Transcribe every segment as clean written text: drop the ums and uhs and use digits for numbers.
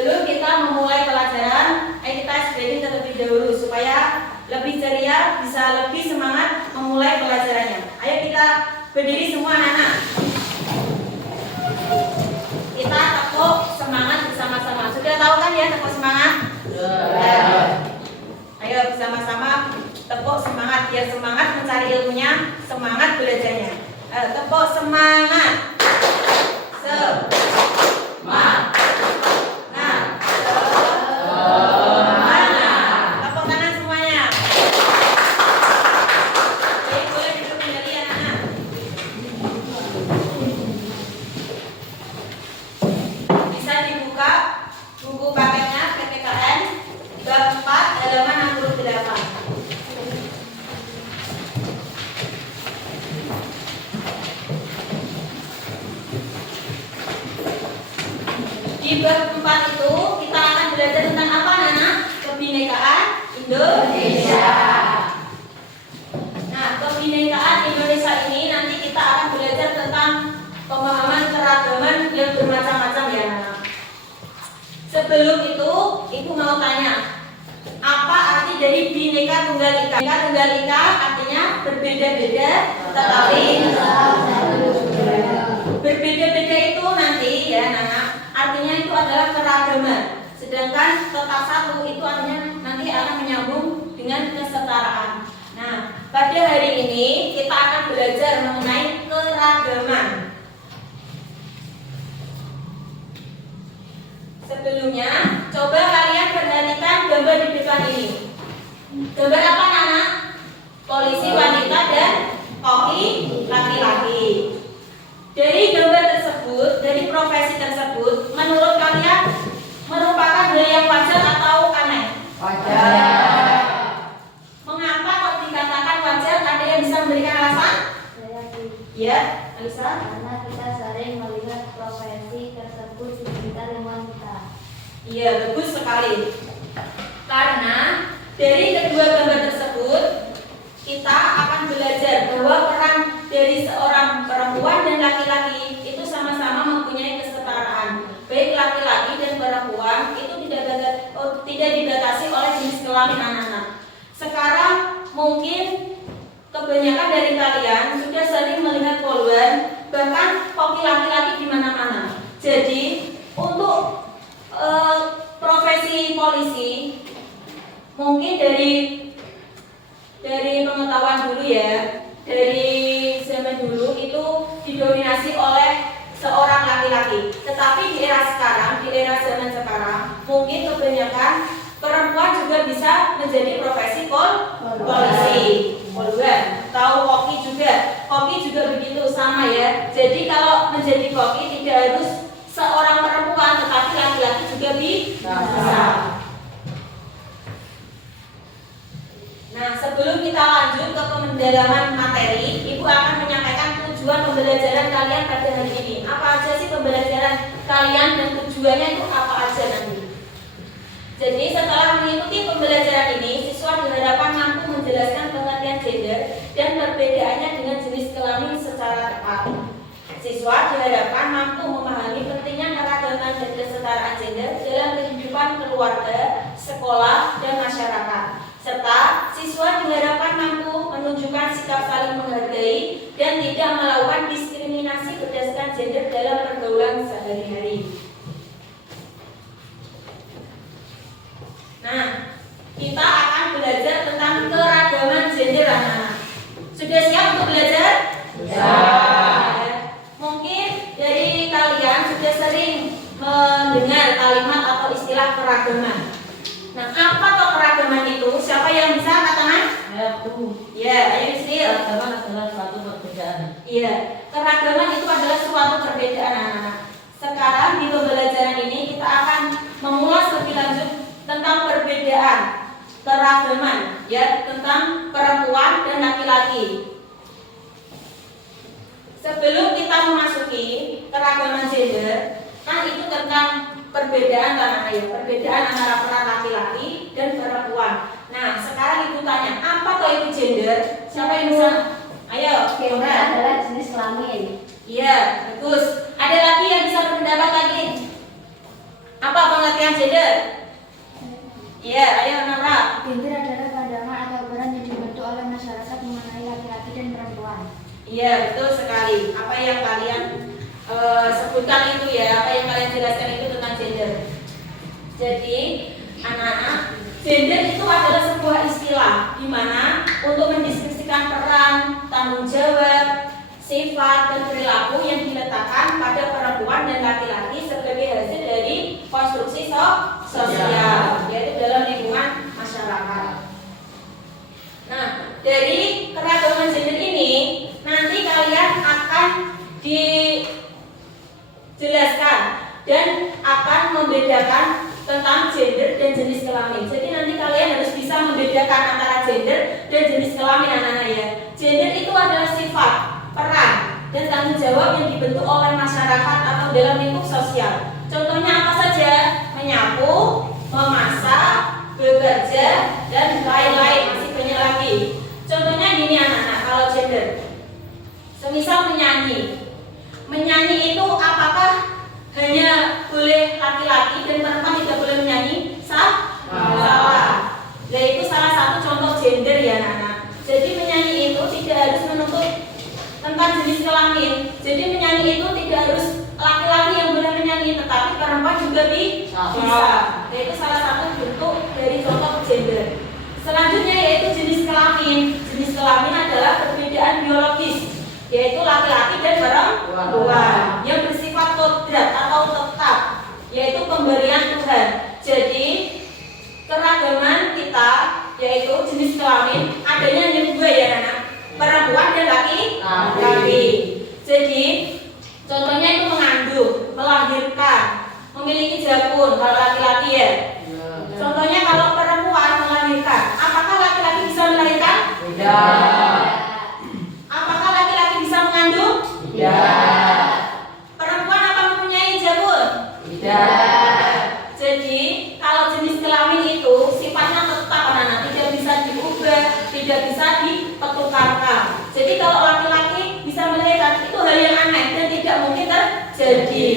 Sebelum kita memulai pelajaran, ayo kita stretching terlebih dahulu supaya lebih ceria, bisa lebih semangat memulai pelajarannya. Ayo kita berdiri semua anak-anak. Kita tepuk semangat bersama-sama. Sudah tahu kan ya tepuk semangat? Ya. Ayo bersama-sama tepuk semangat, biar semangat mencari ilmunya, semangat belajarnya. Ayo tepuk semangat. Semangat. Tepuk tangan semuanya. Baik, boleh duduk kembali anak-anak. Bisa dibuka buku paketnya PPKN bab 4 halaman 68. Di bab 4 itu kita akan belajar tentang apa, Nana? Kebinekaan Indonesia. Nah, kebinekaan Indonesia ini nanti kita akan belajar tentang pemahaman keragaman yang bermacam-macam ya, Nana. Sebelum itu, Ibu mau tanya, apa arti dari Bhinneka Tunggal Ika? Bhinneka Tunggal Ika artinya berbeda-beda tetapi berbeda-beda itu nanti ya, Nana. Artinya itu adalah keragaman. Sedangkan tetap satu itu artinya nanti akan menyambung dengan kesetaraan. Nah, pada hari ini kita akan belajar mengenai keragaman. Sebelumnya, coba kalian perhatikan gambar di depan ini. Gambar apa, Nana? Polisi wanita dan koki laki-laki. Dari gambar tersebut, dari profesi tersebut, menurut kalian merupakan hal yang wajar atau aneh? Wajar. Mengapa kok dikatakan wajar? Ada yang bisa memberikan alasan? Ya, Alisa? Karena kita sering melihat profesi tersebut di sekitar lingkungan kita. Iya, bagus sekali. Karena dari kedua gambar tersebut, kita akan belajar bahwa peran dari seorang perempuan dan laki-laki itu sama-sama mempunyai kesetaraan. Baik laki-laki dan perempuan itu tidak dibatasi oleh jenis kelamin anak-anak. Sekarang mungkin kebanyakan dari kalian sudah sering melihat poluan, bahkan koki laki-laki di mana-mana. Jadi untuk profesi polisi mungkin dari pengetahuan dulu ya, dari zaman dulu itu didominasi oleh seorang laki-laki. Tetapi di era sekarang, di era zaman sekarang, mungkin kebanyakan perempuan juga bisa menjadi profesi polisi. Poluan, tahu koki juga. Koki juga begitu sama ya. Jadi kalau menjadi koki tidak harus seorang perempuan, tetapi laki-laki juga bisa. Nah, sebelum kita lanjut ke pendalaman materi, Ibu akan menyampaikan tujuan pembelajaran kalian pada hari ini. Apa aja sih pembelajaran kalian dan tujuannya itu apa aja nanti? Jadi setelah mengikuti pembelajaran ini, siswa diharapkan mampu menjelaskan pengertian gender dan perbedaannya dengan jenis kelamin secara tepat. Siswa diharapkan mampu memahami pentingnya keragaman dan kesetaraan gender dalam kehidupan keluarga, sekolah, dan masyarakat. Serta siswa diharapkan mampu menunjukkan sikap saling menghargai dan tidak melakukan diskriminasi berdasarkan gender dalam pergaulan sehari-hari. Nah, kita akan belajar tentang keragaman gender anak-anak. Sudah siap untuk belajar? Ya. Mungkin dari kalian sudah sering mendengar kalimat atau istilah keragaman. Nah, apa toh keragaman itu? Siapa yang bisa angkat tangan? Ya, ayo Isil. Keragaman adalah suatu perbedaan. Iya, keragaman itu adalah suatu perbedaan anak-anak. Sekarang di pembelajaran ini kita akan mengulas lebih lanjut tentang perbedaan keragaman, ya, tentang perempuan dan laki-laki. Sebelum kita memasuki keragaman gender, kan itu tentang perbedaan perbedaan antara peran laki-laki dan perempuan. Nah, sekarang Ibu tanya, apa toh itu gender? Siapa yang bisa? Ayo, Gender adalah jenis kelamin. Iya, bagus. Ada lagi yang bisa berpendapat lagi? Apa pengertian gender? Iya, ayo Nora. Gender adalah pandangan atau peran yang dibentuk oleh masyarakat mengenai laki-laki dan perempuan. Iya, betul sekali. Apa yang kalian sebutkan itu ya, apa yang kalian jelaskan itu tentang gender. Jadi, anak-anak, gender itu adalah sebuah istilah di mana untuk mendeskripsikan peran, tanggung jawab, sifat dan perilaku yang diletakkan pada perempuan dan laki-laki sebagai hasil dari konstruksi sosial, yaitu dalam lingkungan masyarakat. Nah, dari keragaman gender ini nanti kalian akan dijelaskan dan akan membedakan tentang gender dan jenis kelamin. Jadi nanti kalian harus bisa membedakan antara gender dan jenis kelamin anak-anak ya. Gender itu adalah sifat, peran, dan tanggung jawab yang dibentuk oleh masyarakat atau dalam lingkup sosial. Contohnya apa saja? Menyapu, memasak, bekerja, dan lain-lain, masih banyak lagi. Contohnya gini anak-anak, kalau gender, semisal menyanyi. Menyanyi itu apakah hanya boleh laki-laki dan perempuan tidak boleh menyanyi? Salah. Nah itu salah satu contoh gender ya anak-anak. Jadi menyanyi itu tidak harus menuntut tentang jenis kelamin. Jadi menyanyi itu tidak harus laki-laki yang boleh menyanyi, tetapi perempuan juga bisa. Nah itu salah satu bentuk dari contoh gender. Selanjutnya yaitu jenis kelamin. Jenis kelamin adalah perbedaan biologis, yaitu laki-laki dan perempuan yang bersifat kodrat atau tetap, yaitu pemberian Tuhan. Jadi keragaman kita yaitu jenis kelamin adanya hanya dua ya anak, perempuan dan laki-laki. Jadi contohnya itu mengandung, melahirkan, memiliki jakun kalau laki-laki ya. Contohnya kalau perempuan melahirkan, apakah laki-laki bisa melahirkan? Tidak. Apakah laki-laki bisa mengandung? Tidak. Perempuan apa mempunyai jakun? Tidak. Jadi kalau jenis kelamin itu sifatnya tetap anak-anak, tidak bisa diubah, tidak bisa dipertukarkan. Jadi kalau laki-laki bisa melahirkan itu hal yang aneh dan tidak mungkin terjadi.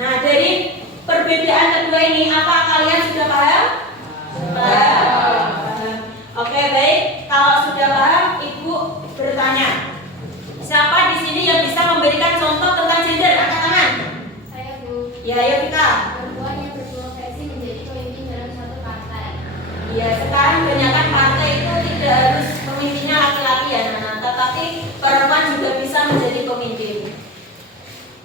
Nah dari perbedaan kedua ini apa kalian sudah paham? Paham. Oke baik, kalau sudah paham ibu bertanya. Siapa di sini yang bisa memberikan contoh tentang gender? Angkat tangan. Saya Bu. Ya, ayo kita. Perempuan yang berprofesi menjadi pemimpin dalam suatu partai. Ya, sekarang kebanyakan partai itu tidak harus pemimpinnya laki-laki ya, Nana, tetapi perempuan juga bisa menjadi pemimpin.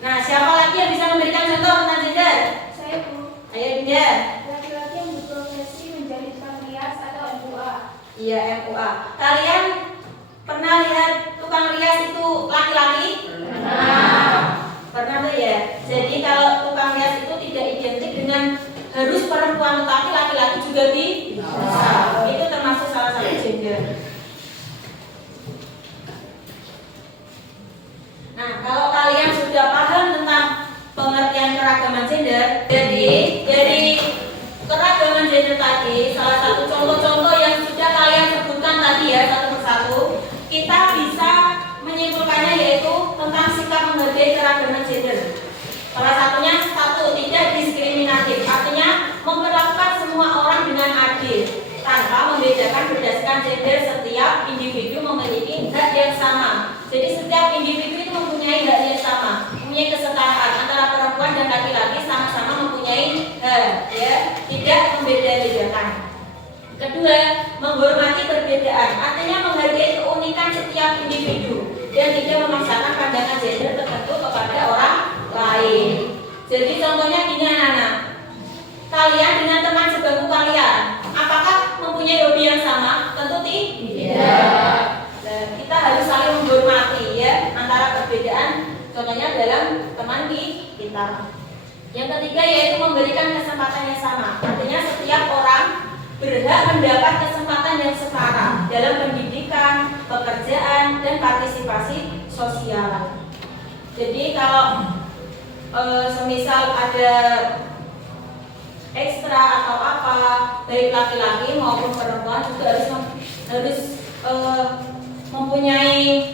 Nah, siapa lagi yang bisa memberikan contoh tentang gender? Saya Bu. Ayo Dinda. Laki-laki yang berprofesi menjadi tukang rias atau MUA. Iya, MUA. Kalian pernah lihat tukang rias itu laki-laki? Pernah tuh ya. Jadi kalau tukang rias itu tidak identik dengan harus perempuan, tetapi laki-laki juga bisa. Itu termasuk salah satu gender. Nah, kalau kalian sudah paham tentang pengertian keragaman gender, jadi dari keragaman gender tadi, salah satu contoh-contoh yang sudah kalian sebutkan tadi ya satu persatu, kita bisa menyimpulkannya yaitu tentang sikap menghargai keragaman gender. Salah satunya satu, tidak diskriminatif, artinya memperlakukan semua orang dengan adil tanpa membedakan berdasarkan gender. Setiap individu memiliki hak yang sama. Jadi setiap individu itu mempunyai hak yang sama, mempunyai kesetaraan antara perempuan dan laki-laki, sama-sama mempunyai hak, ya, tidak membeda-bedakan. Kedua, menghormati perbedaan, artinya menghargai keunikan setiap individu dan tidak memaksakan pandangan gender tertentu kepada orang lain. Jadi contohnya gini anak-anak, kalian dengan teman sebangku kalian, apakah mempunyai hobi yang sama? Tentu tidak. Nah, kita harus saling menghormati ya antara perbedaan. Contohnya dalam teman kita. Yang ketiga yaitu memberikan kesempatan yang sama. Artinya setiap orang berhak mendapat kesempatan yang setara dalam pendidikan, pekerjaan, dan partisipasi sosial. Jadi kalau semisal ada ekstra atau apa, baik laki-laki maupun perempuan juga harus mempunyai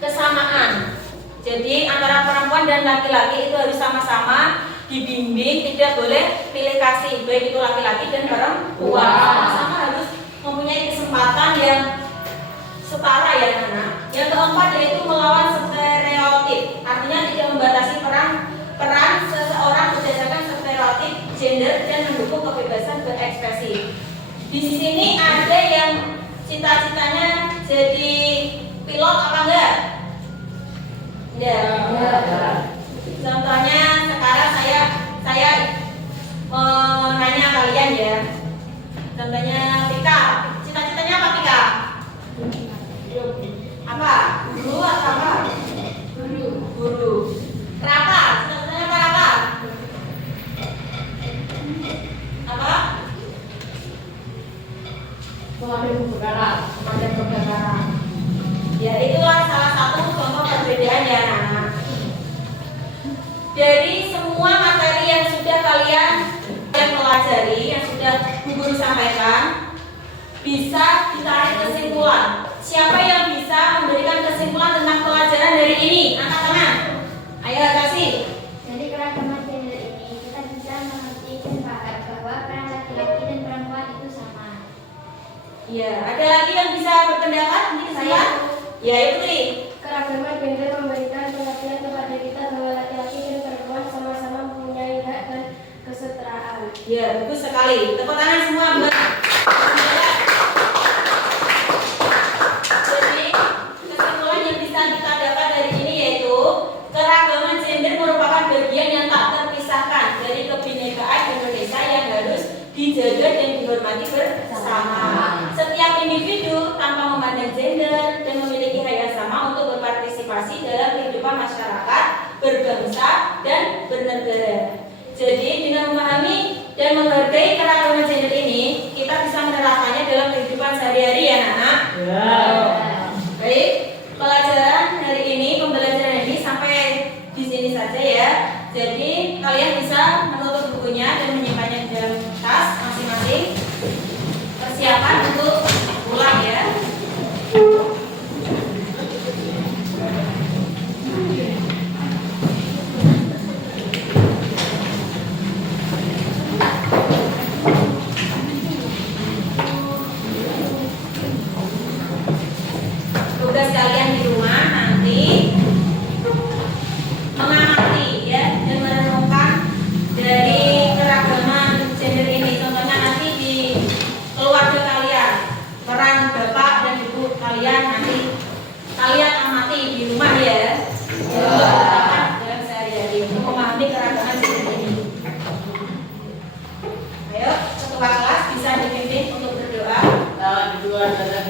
kesamaan. Jadi antara perempuan dan laki-laki itu harus sama-sama dibimbing, tidak boleh pilih kasih, baik itu laki-laki dan perempuan. Sama-sama harus mempunyai kesempatan yang setara ya anak. Yang keempat yaitu melawan stereotip, artinya tidak membatasi peran seseorang berdasarkan stereotip gender dan mendukung kebebasan berekspresi. Di sini ada yang cita-citanya jadi pilot apa enggak? Ya. Contohnya sekarang saya menanya kalian ya. Contohnya Tika, cita-citanya apa Tika? Apa? Guru atau apa? Guru. Kenapa? Cita-citanya apa Raka? Apa? Pemadam kebakaran. Ya, itulah salah satu contoh perbedaan ya anak-anak. Dari semua materi yang sudah kalian pelajari, yang sudah Bu Guru sampaikan, bisa ditarik kesimpulan. Siapa yang bisa memberikan kesimpulan tentang pelajaran dari ini? Angkat tangan. Ayo kasih. Dari keragaman gender ini kita bisa mengerti dan paham bahwa peran laki-laki dan perempuan itu sama. Iya, ada lagi yang bisa berpendapat? Mungkin saya. Ya, itu Tri. Keragaman gender memberikan pengertian kepada kita bahwa laki-laki dan perempuan sama-sama mempunyai hak dan kesetaraan. Ya, bagus sekali. Tepuk tangan semua buat. Jadi, kesimpulan yang bisa kita dapat dari ini yaitu keragaman gender merupakan bagian yang tak terpisahkan dari kebinekaan Indonesia yang harus dijaga dan dihormati bersama. Setiap individu tanpa memandang gender dan memiliki hak yang sama untuk berpartisipasi dalam kehidupan masyarakat, berbangsa, dan bernegara. Jadi dengan memahami dan menghargai keragaman gender ini, kita bisa menerapkannya dalam kehidupan sehari-hari ya anak-anak. Baik, pelajaran hari ini, pembelajaran ini sampai di sini saja ya. Jadi kalian bisa menutup bukunya dan menyimpannya di dalam tas masing-masing. Persiapan untuk pulang ya. Tugas kalian di rumah nanti mengamati ya dan merenungkan dari keragaman gender ini. Contohnya nanti di keluarga kalian, peran bapak dan ibu kalian nanti kalian amati di rumah ya. Untuk diterapkan dalam sehari-hari untuk memahami keragaman gender ini. Ayo, ketua kelas bisa dipimpin untuk berdoa. Kedua adalah